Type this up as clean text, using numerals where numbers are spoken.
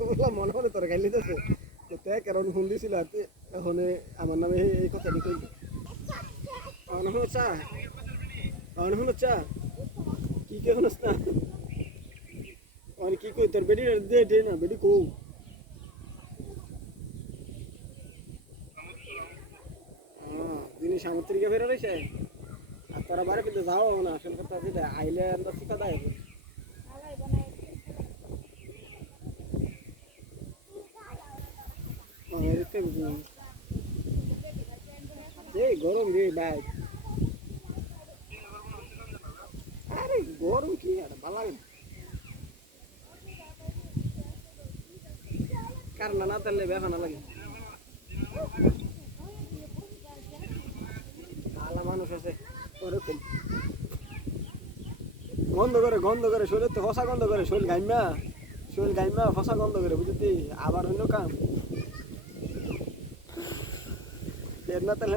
বললাম মনে মনে তোর গাইলি তো তে কারণ ফোন দিছিল আর এখন আমার নামে এই কথাটি কইল আমার হলো চা আমার হলো চা কি কে হলো না আর কি কই তোর বেডি দে দে না বেডি কো জিনিস সামুদ্রিকে বেরো রয়েছে আর তোরা বাড়ি কিন্তু যাও না আসল কথা যেটা আইলে আমরা শিখা দেয় গরম রে ভাই আরে গরম কি আর ভালো লাগে কার না তাহলে বেখা না লাগে আলা মানুষ আছে ওরকম গন্ধ করে শরীর তো ফসা গন্ধ করে শরীর গাইমা ফসা গন্ধ করে বুঝতি আবার হইলো কাম এর না তাহলে